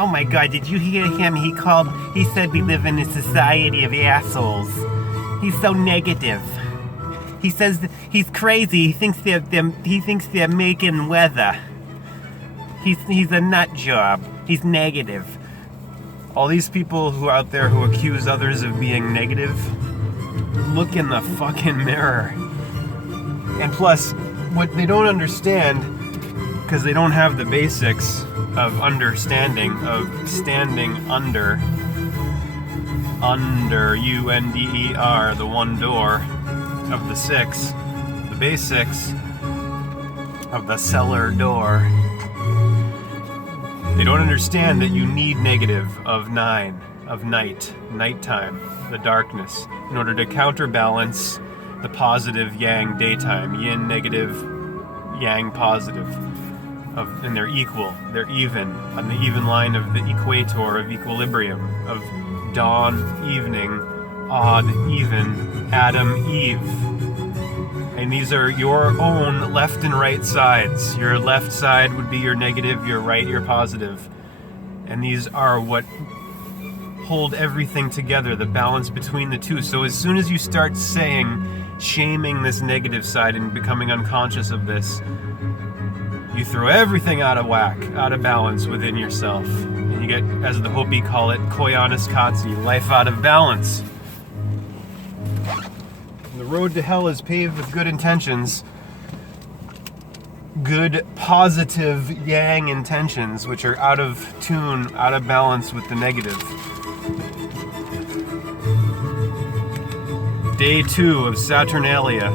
Oh my god, did you hear him? He said we live in a society of assholes. He's so negative. He says he's crazy. He thinks they're making weather. He's a nut job. He's negative. All these people who are out there who accuse others of being negative, look in the fucking mirror. And plus, what they don't understand, because they don't have the basics of understanding, of standing under, U-N-D-E-R, the one door of the six, the basics of the cellar door. They don't understand that you need negative of 9, of nighttime, the darkness, in order to counterbalance the positive yang daytime, yin negative, yang positive. And they're equal, they're even, on the even line of the equator of equilibrium, of dawn, evening, odd, even, Adam, Eve. And these are your own left and right sides. Your left side would be your negative, your right, your positive. And these are what hold everything together, the balance between the two. So as soon as you start shaming this negative side and becoming unconscious of this, you throw everything out of whack, out of balance within yourself. And you get, as the Hopi call it, koyanis katsi, life out of balance. The road to hell is paved with good intentions, good positive yang intentions, which are out of tune, out of balance with the negative. Day 2 of Saturnalia,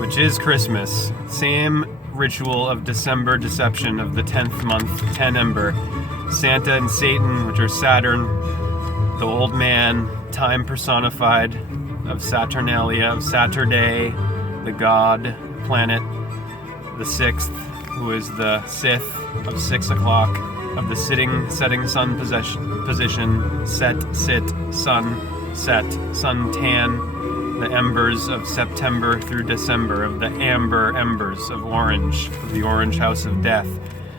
which is Christmas. Same ritual of December deception of the 10th month, Decem-burr. Santa and Satan, which are Saturn, the old man, time personified, of Saturnalia, of Saturday, the god, planet, the 6th, who is the Sith of 6 o'clock, of the setting sun position, set, sit, sun, set, sun tan, the embers of September through December, of the amber embers of orange, of the orange house of death.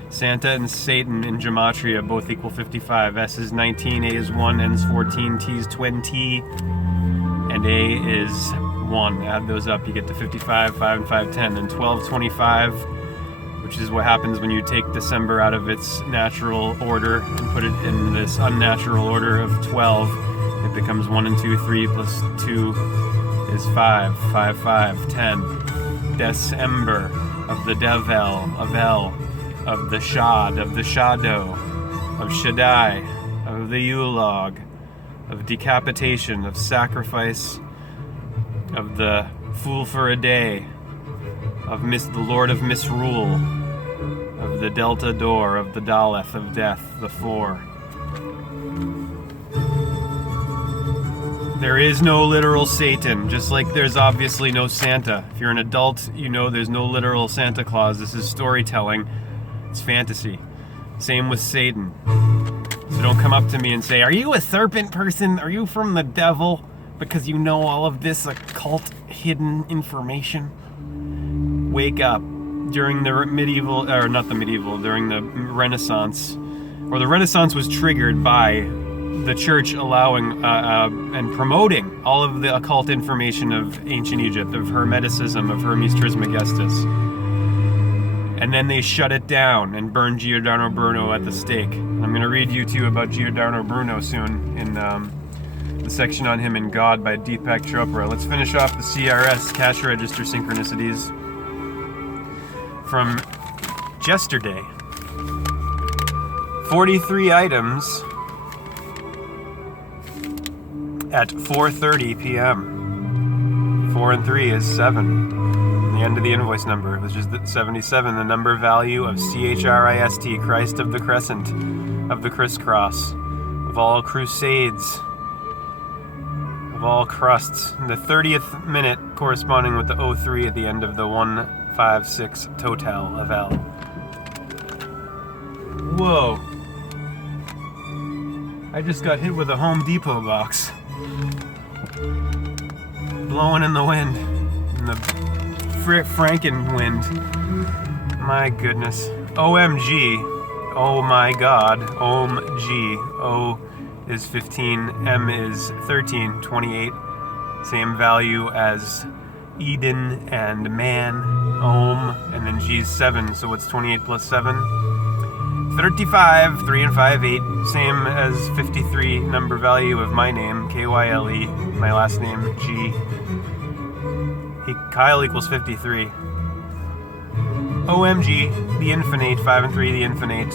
Santa and Satan in gematria both equal 55. S is 19, A is 1, N is 14, T is 20, and A is 1. Add those up, you get to 55, 5 and 5, 10, and 12, 25, which is what happens when you take December out of its natural order and put it in this unnatural order of 12. It becomes 1 and 2, 3 plus 2 is 5, 5, 5, 10. Decem-burr, of the devil, of El, of the Shad, of the Shadow, of Shaddai, of the Yule-log, of decapitation, of sacrifice, of the Fool for a Day, of the Lord of Misrule, of the Delta Door, of the Daleth, of Death, the 4. There is no literal Satan, just like there's obviously no Santa. If you're an adult, you know there's no literal Santa Claus. This is storytelling. It's fantasy. Same with Satan. So don't come up to me and say, "Are you a serpent person? Are you from the devil?" Because you know all of this occult hidden information. Wake up. During the medieval, or not the medieval, during the Renaissance, or the Renaissance was triggered by the church allowing and promoting all of the occult information of ancient Egypt, of Hermeticism, of Hermes Trismegistus. And then they shut it down and burned Giordano Bruno at the stake. I'm going to read you to about Giordano Bruno soon in the section on him in God by Deepak Chopra. Let's finish off the CRS, Cash Register Synchronicities, from yesterday. 43 items at 4:30 p.m. 4 and 3 is 7. The end of the invoice number, which is 77, the number value of Christ, Christ of the Crescent, of the crisscross, of all crusades, of all crusts. The 30th minute corresponding with the 03 at the end of the 156 total of L. Whoa. I just got hit with a Home Depot box. Blowing in the wind. In the Frankenwind. My goodness. OMG. Oh my God, Om G. O is 15, M is 13, 28. Same value as Eden and man, Om, and then G is 7, so what's 28 plus 7? 35, 3 and 5, 8. Same as 53, number value of my name, Kyle, my last name, G. Kyle equals 53. OMG, the infinite, 5 and 3, the infinite.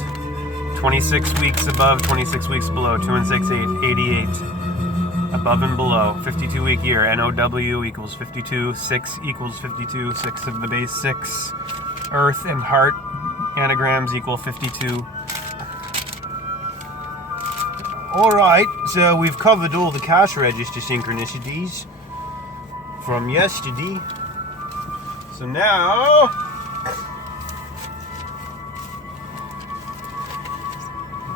26 weeks above, 26 weeks below, 2 and 6, 8, 88. Above and below, 52-week year, NOW equals 52, 6 equals 52, 6 of the base 6. Earth and heart anagrams equal 52. Alright, so we've covered all the cash register synchronicities from yesterday. So now,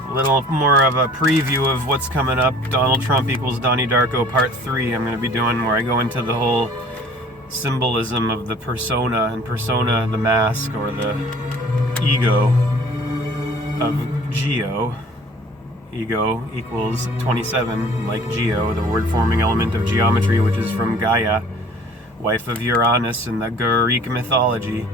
a little more of a preview of what's coming up. Donald Trump equals Donnie Darko Part 3 I'm going to be doing, where I go into the whole symbolism of the persona, and persona, the mask, or the ego of Geo. Ego equals 27, like Geo, the word-forming element of geometry, which is from Gaia, wife of Uranus in the Greek mythology,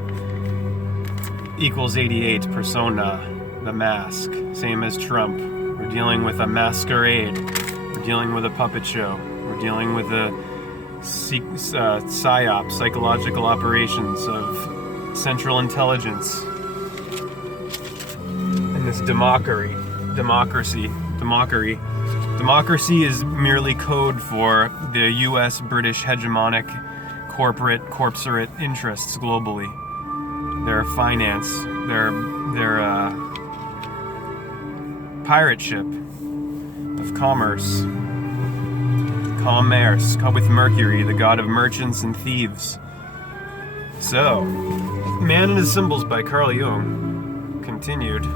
equals 88, persona, the mask, same as Trump. We're dealing with a masquerade. We're dealing with a puppet show. We're dealing with a psyop, psychological operations of central intelligence. And this democracy. Democracy is merely code for the U.S. British hegemonic corporate corporate interests globally. Their finance, their pirate ship of commerce with Mercury, the god of merchants and thieves. So, Man and His Symbols by Carl Jung continued.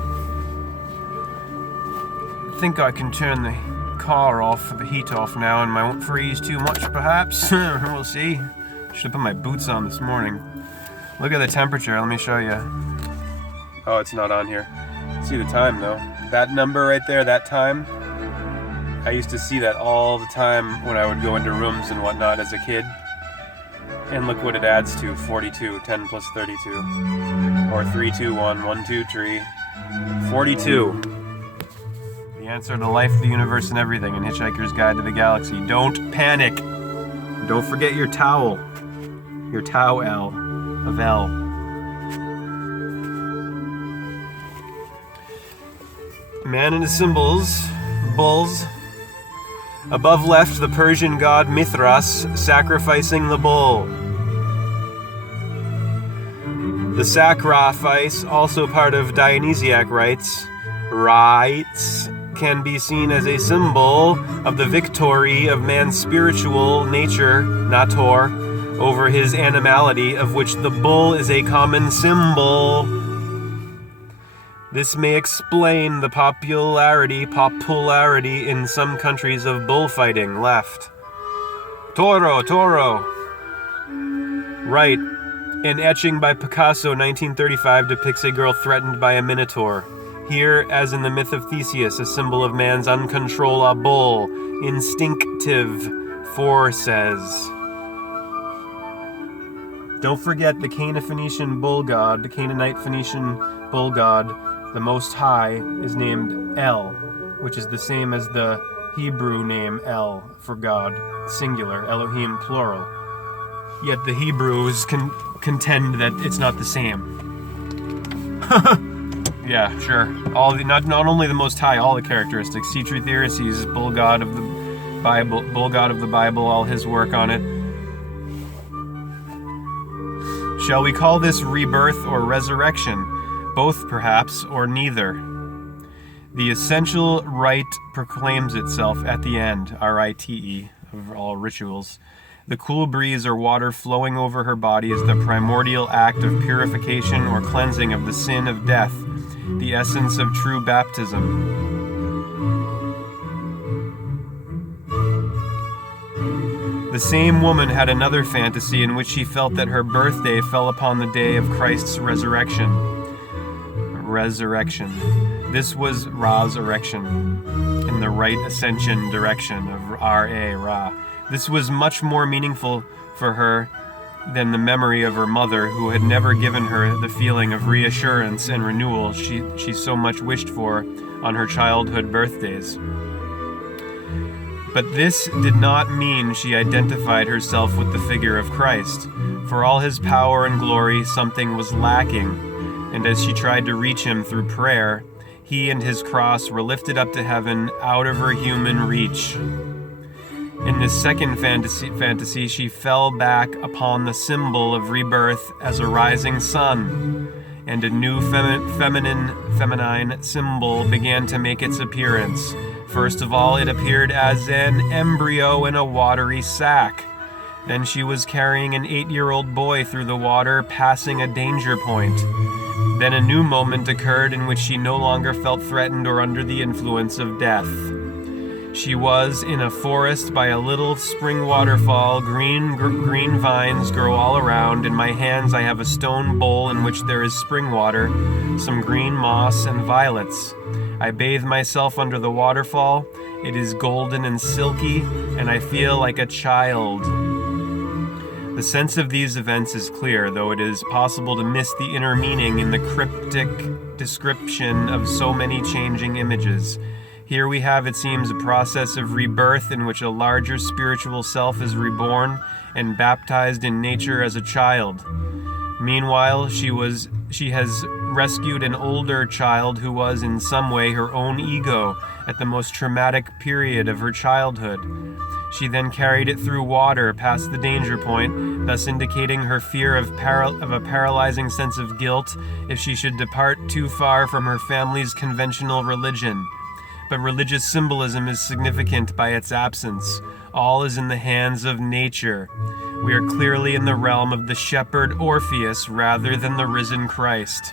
I think I can turn the car off, the heat off now, and I won't freeze too much perhaps. We'll see. Should have put my boots on this morning. Look at the temperature, let me show you. Oh, it's not on here. See the time though. That number right there, that time, I used to see that all the time when I would go into rooms and whatnot as a kid. And look what it adds to, 42, 10 plus 32. Or 3, 2, 1, 1, 2, 3, 42. The answer to life, the universe, and everything in Hitchhiker's Guide to the Galaxy. Don't panic. Don't forget your towel. Your Tau L of L. Man and His Symbols, bulls. Above left, the Persian god Mithras sacrificing the bull. The sacrifice, also part of Dionysiac rites, can be seen as a symbol of the victory of man's spiritual nature, natur, over his animality, of which the bull is a common symbol. This may explain the popularity in some countries of bullfighting. Left. Toro. Right. An etching by Picasso, 1935, depicts a girl threatened by a minotaur. Here, as in the myth of Theseus, a symbol of man's uncontrollable, instinctive forces. Don't forget the Canaanite Phoenician bull god, the Most High, is named El, which is the same as the Hebrew name El for God, singular, Elohim plural. Yet the Hebrews contend that it's not the same. Yeah, sure. Not only the Most High, all the characteristics. C. Thereses, bull god of the Bible, all his work on it. Shall we call this rebirth or resurrection? Both, perhaps, or neither. The essential rite proclaims itself at the end, R-I-T-E, of all rituals. The cool breeze or water flowing over her body is the primordial act of purification or cleansing of the sin of death, the essence of true baptism. The same woman had another fantasy in which she felt that her birthday fell upon the day of Christ's resurrection. This was Ra's erection, in the right ascension direction of Ra. This was much more meaningful for her than the memory of her mother, who had never given her the feeling of reassurance and renewal she so much wished for on her childhood birthdays. But this did not mean she identified herself with the figure of Christ. For all his power and glory, something was lacking, and as she tried to reach him through prayer, he and his cross were lifted up to heaven out of her human reach. In this second fantasy, she fell back upon the symbol of rebirth as a rising sun, and a new feminine symbol began to make its appearance. First of all, it appeared as an embryo in a watery sack. Then she was carrying an 8-year-old boy through the water, passing a danger point. Then a new moment occurred in which she no longer felt threatened or under the influence of death. She was in a forest by a little spring waterfall. Green vines grow all around. In my hands I have a stone bowl in which there is spring water, some green moss, and violets. I bathe myself under the waterfall. It is golden and silky, and I feel like a child. The sense of these events is clear, though it is possible to miss the inner meaning in the cryptic description of so many changing images. Here we have, it seems, a process of rebirth in which a larger spiritual self is reborn and baptized in nature as a child. Meanwhile, she has rescued an older child who was in some way her own ego at the most traumatic period of her childhood. She then carried it through water past the danger point, thus indicating her fear of a paralyzing sense of guilt if she should depart too far from her family's conventional religion. But religious symbolism is significant by its absence. All is in the hands of nature. We are clearly in the realm of the shepherd Orpheus rather than the risen Christ.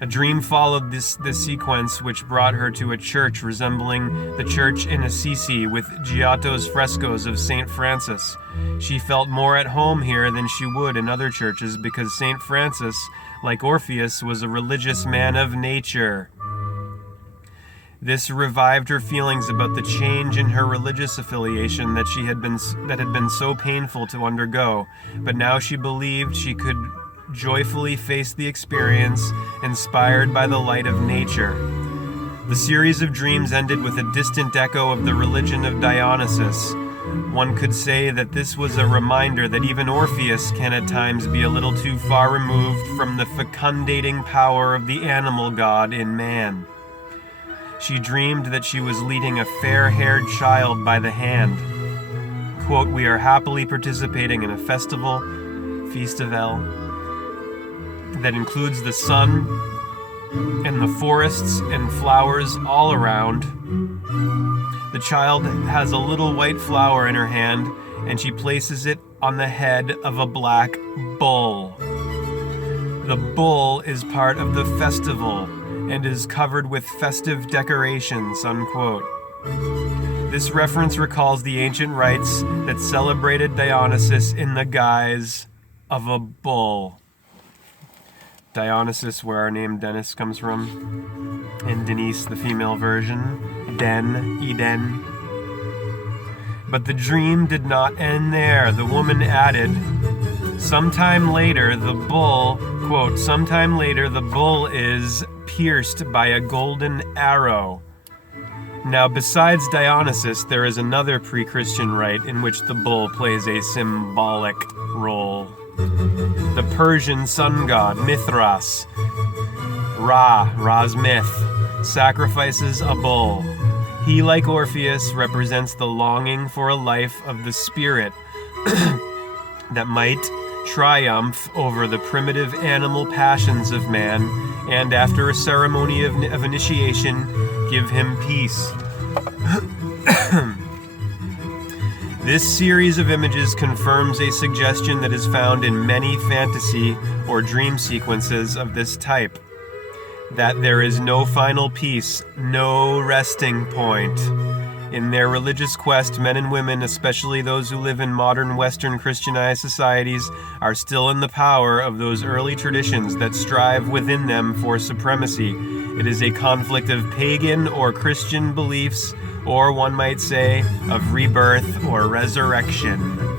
A dream followed this sequence, which brought her to a church resembling the church in Assisi with Giotto's frescoes of St. Francis. She felt more at home here than she would in other churches because St. Francis, like Orpheus, was a religious man of nature. This revived her feelings about the change in her religious affiliation that had been so painful to undergo, but now she believed she could joyfully face the experience, inspired by the light of nature. The series of dreams ended with a distant echo of the religion of Dionysus. One could say that this was a reminder that even Orpheus can at times be a little too far removed from the fecundating power of the animal god in man. She dreamed that she was leading a fair-haired child by the hand. Quote, "We are happily participating in a festival, that includes the sun and the forests and flowers all around. The child has a little white flower in her hand, and she places it on the head of a black bull. The bull is part of the festival and is covered with festive decorations," unquote. This reference recalls the ancient rites that celebrated Dionysus in the guise of a bull. Dionysus, where our name Dennis comes from, and Denise, the female version, Eden. But the dream did not end there. The woman added, "Sometime later, the bull," quote, "sometime later the bull is pierced by a golden arrow." Now, besides Dionysus, there is another pre-Christian rite in which the bull plays a symbolic role. The Persian sun god Mithras, Ra's myth, sacrifices a bull. He, like Orpheus, represents the longing for a life of the spirit that might triumph over the primitive animal passions of man, and after a ceremony of initiation, give him peace. This series of images confirms a suggestion that is found in many fantasy or dream sequences of this type, that there is no final peace, no resting point. In their religious quest, men and women, especially those who live in modern Western Christianized societies, are still in the power of those early traditions that strive within them for supremacy. It is a conflict of pagan or Christian beliefs, or one might say, of rebirth or resurrection.